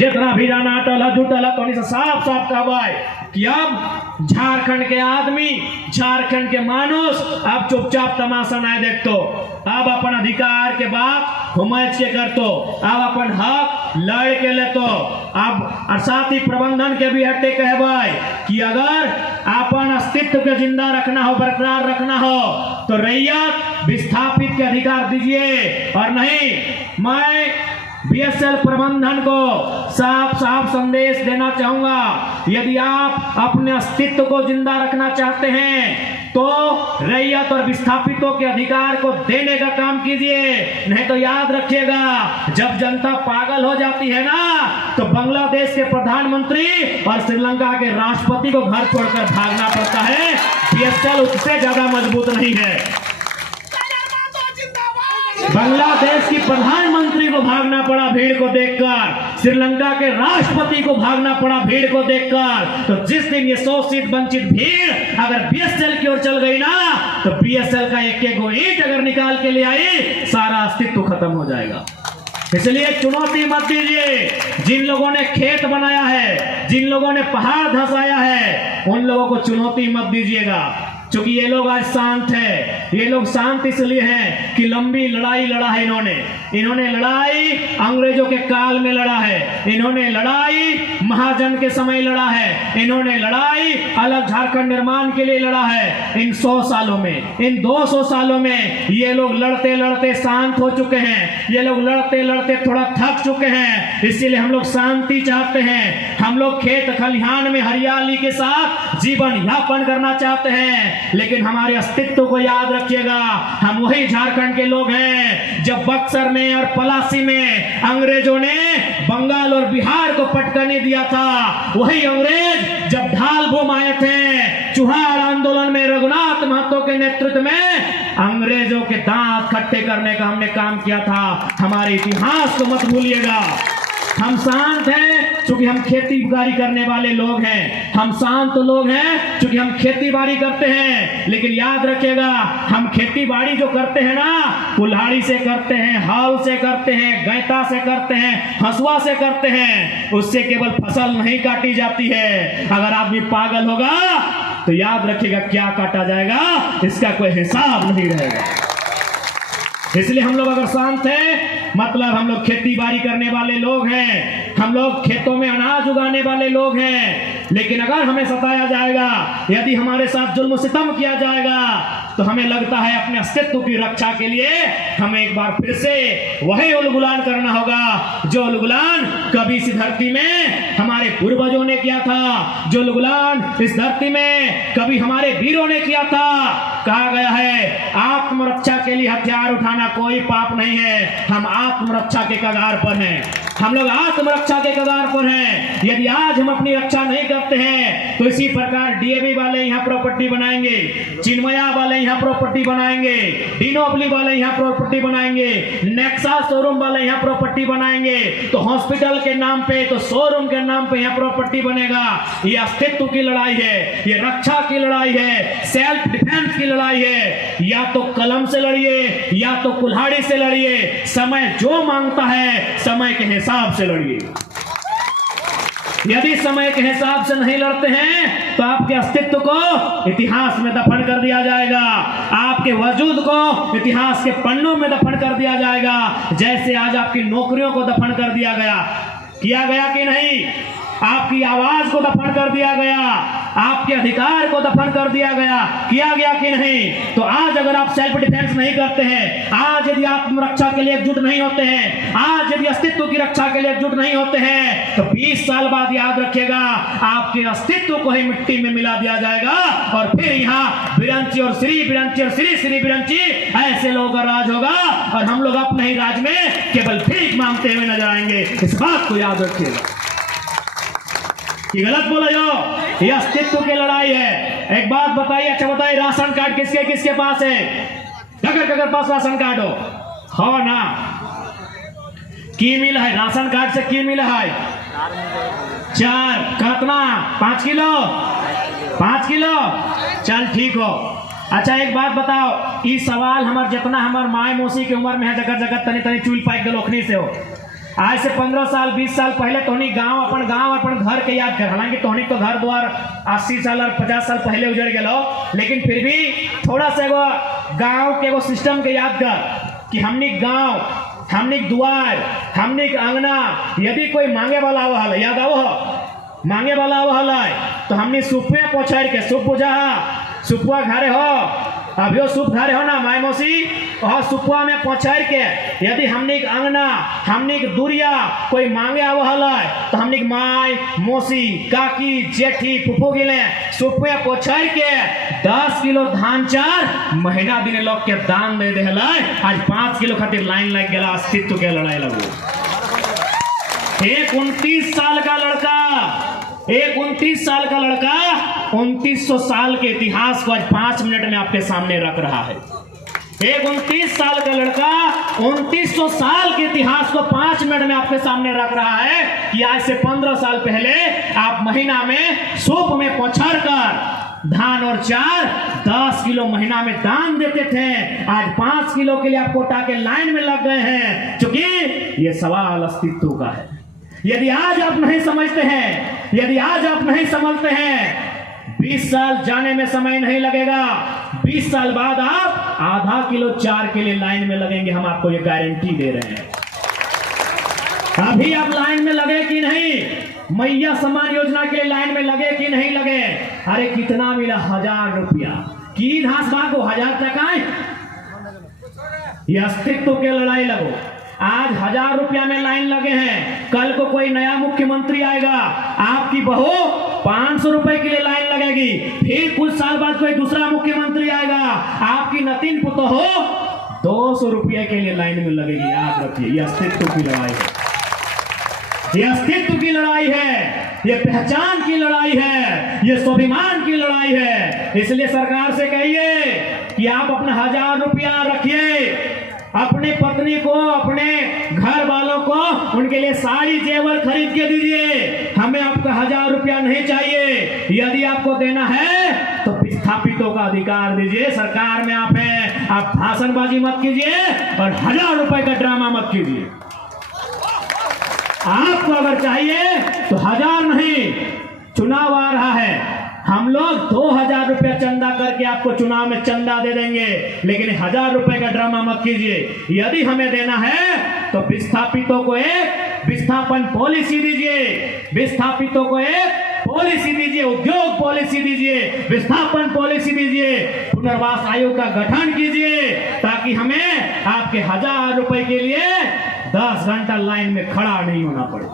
जितना भी जाना टल जुटल तो साफ साफ कहवा कि अब झारखंड के आदमी, झारखंड के मानुष अब चुपचाप तमाशा नहीं देखतो, अब अपन अधिकार के बात हुमच के करतो, अब अपन हक लड़ के लेतो। अब और साथ ही प्रबंधन के भी हटे कहवाई कि अगर अपन अस्तित्व के जिंदा रखना हो, बरकरार रखना हो तो रैयत विस्थापित के अधिकार दीजिए, और नहीं मैं बीएसएल प्रबंधन को साफ साफ संदेश देना चाहूंगा, यदि आप अपने अस्तित्व को जिंदा रखना चाहते हैं तो रैयत और विस्थापितों के अधिकार को देने का काम कीजिए, नहीं तो याद रखिएगा जब जनता पागल हो जाती है ना तो बांग्लादेश के प्रधानमंत्री और श्रीलंका के राष्ट्रपति को घर छोड़कर भागना पड़ता है। बीएसएल उससे ज्यादा मजबूत नहीं है। बांग्लादेश की प्रधानमंत्री को भागना पड़ा भीड़ को देखकर, श्रीलंका के राष्ट्रपति को भागना पड़ा भीड़ को देखकर, तो जिस दिन ये शोषित वंचित भीड़ अगर बीएसएल की ओर चल गई ना तो बीएसएल का एक एक ईंट अगर निकाल के ले आई सारा अस्तित्व खत्म हो जाएगा। इसलिए चुनौती मत दीजिए। जिन लोगों ने खेत बनाया है, जिन लोगों ने पहाड़ धंसाया है, उन लोगों को चुनौती मत दीजिएगा, क्योंकि ये लोग आज शांत है। ये लोग शांत इसलिए हैं कि लंबी लड़ाई लड़ा है इन्होंने लड़ाई अंग्रेजों के काल में लड़ा है, इन्होंने लड़ाई महाजन के समय लड़ा है, इन्होंने लड़ाई अलग झारखंड निर्माण के लिए लड़ा है। इन 100 सालों में, इन 200 सालों में ये लोग लड़ते लड़ते शांत हो चुके हैं, ये लोग लड़ते लड़ते थोड़ा थक चुके हैं। इसीलिए हम लोग शांति चाहते हैं, हम लोग खेत खलिहान में हरियाली के साथ जीवन यापन करना चाहते हैं। लेकिन हमारे अस्तित्व को याद रखिएगा, हम वही झारखंड के लोग हैं जब बक्सर में और पलासी में अंग्रेजों ने बंगाल और बिहार को पटकने दिया था, वही अंग्रेज जब ढाल बम आए थे चुहार आंदोलन में रघुनाथ महतो के नेतृत्व में अंग्रेजों के दांत खट्टे करने का हमने काम किया था। हमारे इतिहास को मत भूलिएगा। हम शांत हैं क्योंकि हम खेती बाड़ी करने वाले लोग हैं, हम शांत लोग हैं क्योंकि हम खेती बाड़ी करते हैं। लेकिन याद रखिएगा, हम खेती बाड़ी जो करते हैं ना कुल्हाड़ी से करते हैं, हल से करते हैं, गैता से करते हैं, हंसुआ से करते हैं, उससे केवल फसल नहीं काटी जाती है। अगर आदमी पागल होगा तो याद रखिएगा क्या काटा जाएगा इसका कोई हिसाब नहीं रहेगा। इसलिए हम लोग अगर शांत हैं मतलब हम लोग खेती बाड़ी करने वाले लोग हैं, हम लोग खेतों में अनाज उगाने वाले लोग हैं। लेकिन अगर हमें सताया जाएगा, यदि हमारे साथ जुल्म सितम किया जाएगा तो हमें लगता है अपने अस्तित्व की रक्षा के लिए हमें एक बार फिर से वही उलगुलान करना होगा जो उलगुलान कभी इस धरती में हमारे पूर्वजों ने किया था, जो उलगुलान इस धरती में कभी हमारे वीरों ने किया था। कहा गया है आत्मरक्षा के लिए हथियार उठाना कोई पाप नहीं है। हम आत्मरक्षा के कगार पर हैं, हम लोग आत्मरक्षा के कगार पर हैं। यदि आज हम अपनी रक्षा नहीं करते हैं तो इसी प्रकार डीएवी वाले यहाँ प्रॉपर्टी बनाएंगे, चिन्मया वाले यहाँ प्रॉपर्टी बनाएंगे, डिनोबली वाले यहाँ प्रॉपर्टी बनाएंगे, नेक्सा शोरूम वाले यहाँ प्रॉपर्टी बनाएंगे, तो हॉस्पिटल के नाम पे, तो शोरूम के नाम पे यहाँ प्रॉपर्टी बनेगा। ये अस्तित्व की लड़ाई है, ये रक्षा की लड़ाई है, सेल्फ डिफेंस की लड़ाई है। या तो कलम से लड़िए या तो कुल्हाड़ी से लड़िए, समय जो मांगता है समय के हिसाब से लड़िए। यदि समय के हिसाब से नहीं लड़ते हैं तो आपके अस्तित्व को इतिहास में दफन कर दिया जाएगा, आपके वजूद को इतिहास के पन्नों में दफन कर दिया जाएगा, जैसे आज आपकी नौकरियों को दफन कर दिया गया। किया गया कि नहीं? आपकी आवाज को दफन कर दिया गया, आपके अधिकार को दफन कर दिया गया। किया गया कि नहीं? तो आज अगर आप सेल्फ डिफेंस नहीं करते हैं, आज यदि आत्मरक्षा के लिए एकजुट नहीं होते हैं, आज यदि अस्तित्व की रक्षा के लिए एकजुट नहीं होते हैं, तो 20 साल बाद याद रखिएगा आपके अस्तित्व को ही मिट्टी में मिला दिया जाएगा और फिर यहाँ बिरंची और श्री बिरंची और श्री श्री बिरंची ऐसे लोगों का राज होगा और हम लोग अपने ही राज में केवल भीख मांगते हुए नजर आएंगे। इस बात को याद रखिएगा। गलत बोला जो ये अस्तित्व की लड़ाई है। एक बात बताइए, अच्छा बताइए, राशन कार्ड किसके किसके पास है? कगर पास राशन कार्ड हो ना? की मिला है राशन कार्ड से? की मिला है 4 कितना 5 किलो 5 किलो चल ठीक हो। अच्छा एक बात बताओ, ये सवाल हमार जितना हमार माए मौसी की उम्र में है जगह जगह तनी तनी चूल पाइक गलोखनी से हो। आज से 15 साल 20 साल पहले तोहनी गांव अपन घर के याद कर। हालांकि तोहनी तो घर द्वार 80 साल और 50 साल पहले उजड़ गए, लेकिन फिर भी थोड़ा सा एगो गांव के एगो सिस्टम के याद कर कि हमनी गांव, हमनी द्वार, हमनी अंगना, यदि कोई मांगे वाला आवा हल, याद आवो मांगे वाला आवा हल तो हमनी सुपे पोछाड़ के सुप पूजा सुपुआ घरे हो, अभियो सुप घरे हो ना माय मौसी, वह सुपुआ में पहुंचाई के यदि हमने अंगना, हमने दूरिया कोई मांगे आवल तो हमने माय मौसी काकी जेठी फुफू गिले सुपुआ पहुंचाई के 10 किलो धान चार महीना दिन लोग के दान दे दे। आज 5 किलो खातिर लाइन लग गया, अस्तित्व के लड़ाई लगो। एक 29 साल का लड़का, एक 29 साल का लड़का 2900 साल के इतिहास को आज 5 मिनट में आपके सामने रख रहा है। एक 29 साल का लड़का 2900 साल के इतिहास को 5 मिनट में आपके सामने रख रहा है कि आज से 15 साल पहले आप महीना में सूप में पछड़ कर धान और चार 10 किलो महीना में दान देते थे। आज 5 किलो के लिए आप कोटा के लाइन में लग गए हैं, क्योंकि ये सवाल अस्तित्व का है। यदि आज आप नहीं समझते हैं, यदि आज आप नहीं समझते हैं, 20 साल जाने में समय नहीं लगेगा, 20 साल बाद आप आधा किलो चार के लिए लाइन में लगेंगे, हम आपको ये गारंटी दे रहे हैं। अभी आप लाइन में लगे कि नहीं, मैया सम्मान योजना के लिए लाइन में लगे कि नहीं लगे? अरे कितना मिला? 1000 रुपया की घास बागो 1000 टका। ये अस्तित्व के लड़ाई लगो। आज 1000 रुपया में लाइन लगे हैं, कल को कोई नया मुख्यमंत्री आएगा, आपकी बहू 500 रुपए के लिए लाइन लगेगी, फिर कुछ साल बाद कोई दूसरा मुख्यमंत्री आएगा, आपकी नतीन पुतो हो 200 रुपये के लिए लाइन में लगेगी। आप रखिए, ये अस्तित्व की लड़ाई है, ये अस्तित्व की लड़ाई है, ये पहचान की लड़ाई है, ये स्वाभिमान की लड़ाई है। इसलिए सरकार से कहिए कि आप अपना 1000 रुपया रखिए, अपने पत्नी को, अपने घर वालों को उनके लिए साड़ी जेवर खरीद के दीजिए। हमें आपका 1000 रुपया नहीं चाहिए। यदि आपको देना है तो विस्थापितों का अधिकार दीजिए। सरकार में आप हैं, आप भाषणबाजी मत कीजिए और 1000 रुपए का ड्रामा मत कीजिए। आपको अगर चाहिए तो 1000 नहीं, चुनाव आ रहा है, हम लोग 2000 रुपया चंदा करके आपको चुनाव में चंदा दे देंगे, लेकिन 1000 रुपए का ड्रामा मत कीजिए। यदि हमें देना है तो विस्थापितों को एक विस्थापन पॉलिसी दीजिए, विस्थापितों को एक पॉलिसी दीजिए, उद्योग पॉलिसी दीजिए, विस्थापन पॉलिसी दीजिए, पुनर्वास आयोग का गठन कीजिए, ताकि हमें आपके 1000 रुपए के लिए 10 घंटा लाइन में खड़ा नहीं होना पड़े।